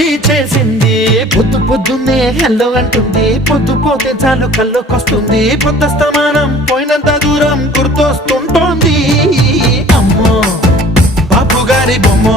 శుద్ధి చేసింది. పొద్దు పొద్దున్నే హెల్లో అంటుంది, పొద్దు పోతే చాలు కళ్ళొకొస్తుంది. పొద్దస్తమానం పోయినంత దూరం గుర్తొస్తుంటోంది. అమ్మో బాపు గారి బొమ్మ